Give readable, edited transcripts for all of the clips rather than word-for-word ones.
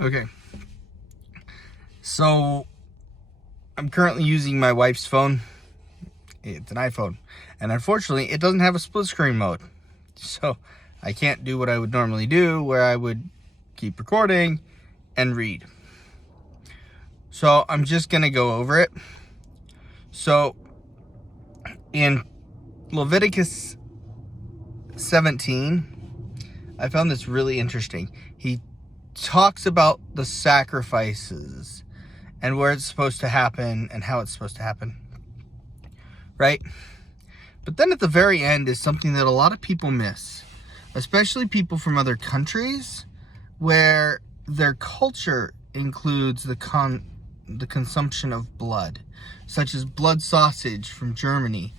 Okay. So, I'm currently using my wife's phone. It's an iPhone. And unfortunately, it doesn't have a split screen mode. So, I can't do what I would normally do, where I would keep recording and read. So, I'm just going to go over it. So, in Leviticus 17, I found this really interesting. He talks about the sacrifices and where it's supposed to happen and how it's supposed to happen, right? But then at the very end is something that a lot of people miss, especially people from other countries where their culture includes the consumption of blood, such as blood sausage from Germany,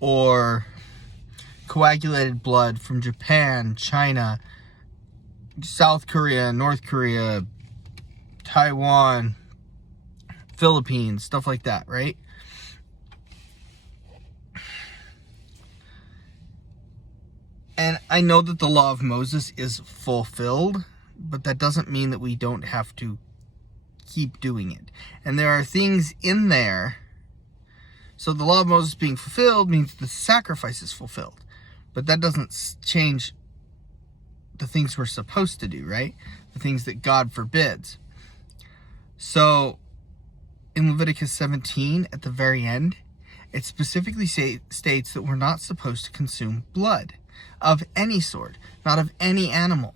or coagulated blood from Japan, China, South Korea, North Korea, Taiwan, Philippines, stuff like that, right? And I know that the law of Moses is fulfilled, but that doesn't mean that we don't have to keep doing it. And there are things in there. So the law of Moses being fulfilled means the sacrifice is fulfilled. But that doesn't change the things we're supposed to do, right? The things that God forbids. So in Leviticus 17, at the very end, it specifically states that we're not supposed to consume blood of any sort, not of any animal.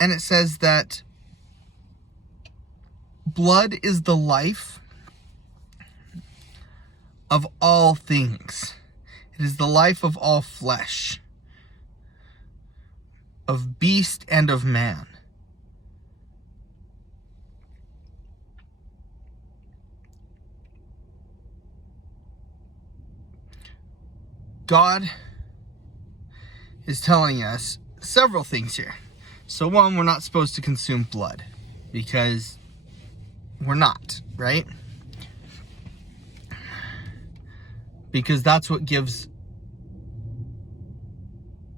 And it says that blood is the life of all things. It is the life of all flesh, of beast and of man. God is telling us several things here. So one, we're not supposed to consume blood because we're not, right? Because that's what gives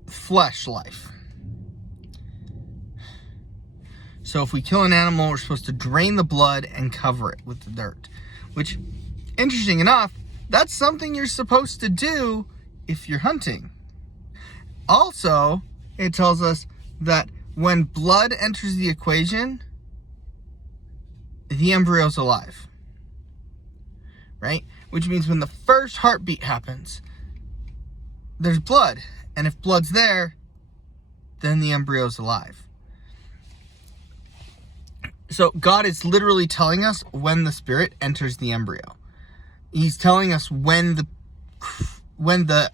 flesh life. So if we kill an animal, we're supposed to drain the blood and cover it with the dirt. Which, interesting enough, that's something you're supposed to do if you're hunting. Also, it tells us that when blood enters the equation, the embryo's alive. Right? Which means when the first heartbeat happens, there's blood. And if blood's there, then the embryo's alive. So God is literally telling us when the spirit enters the embryo. He's telling us when the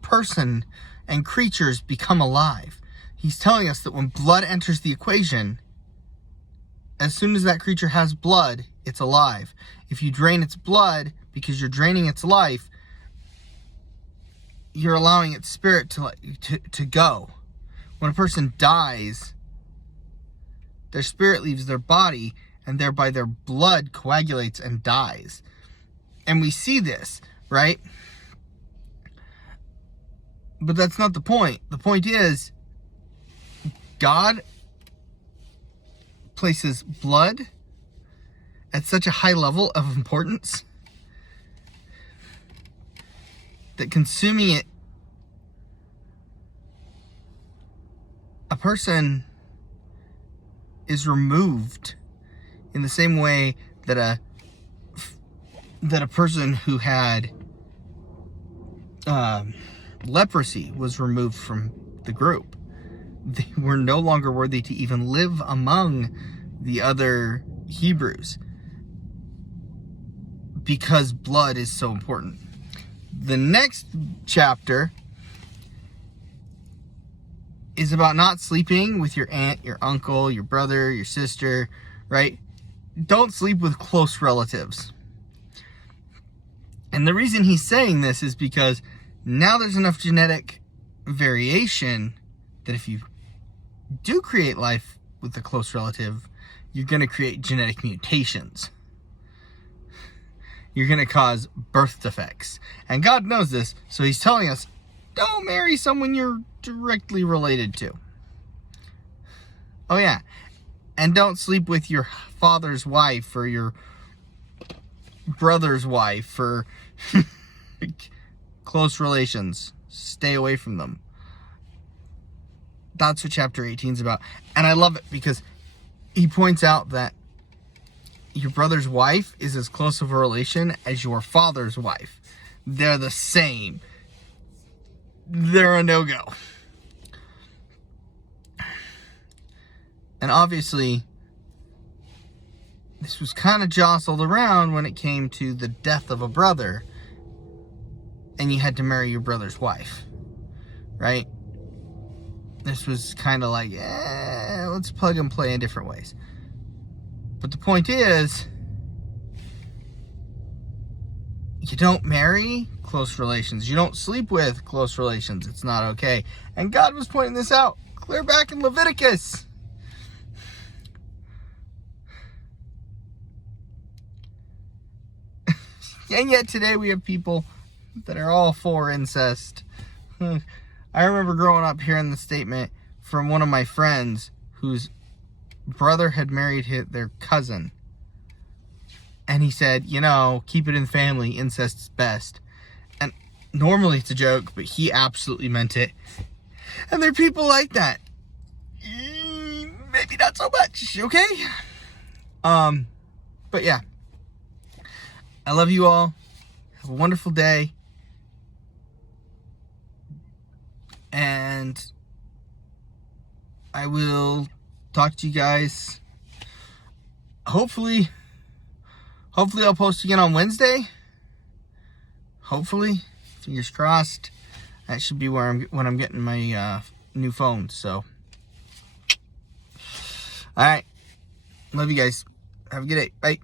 person and creatures become alive. He's telling us that when blood enters the equation, as soon as that creature has blood, it's alive. If you drain its blood, because you're draining its life, you're allowing its spirit to go. When a person dies, their spirit leaves their body, and thereby their blood coagulates and dies. And we see this, right? But that's not the point. The point is, God places blood at such a high level of importance that consuming it, a person is removed in the same way that a person who had leprosy was removed from the group. They were no longer worthy to even live among the other Hebrews because blood is so important. The next chapter is about not sleeping with your aunt, your uncle, your brother, your sister, right? Don't sleep with close relatives. And the reason he's saying this is because now there's enough genetic variation that if you do create life with a close relative, you're going to create genetic mutations. You're going to cause birth defects. And God knows this, so he's telling us, don't marry someone you're directly related to. Oh, yeah. And don't sleep with your father's wife or your brother's wife or close relations. Stay away from them. That's what chapter 18 is about. And I love it because he points out that your brother's wife is as close of a relation as your father's wife. They're the same. They're a no-go. And obviously, this was kind of jostled around when it came to the death of a brother, and you had to marry your brother's wife, right? This was kind of like, let's plug and play in different ways. But the point is, you don't marry close relations. You don't sleep with close relations. It's not okay. And God was pointing this out clear back in Leviticus. And yet today we have people that are all for incest. I remember growing up hearing the statement from one of my friends whose brother had married their cousin. And he said, keep it in the family, incest's best. And normally it's a joke, but he absolutely meant it. And there are people like that. Maybe not so much, okay? But yeah. I love you all. Have a wonderful day. And I will talk to you guys. Hopefully I'll post again on Wednesday. Hopefully. Fingers crossed. That should be when I'm getting my new phone. So, alright. Love you guys. Have a good day. Bye.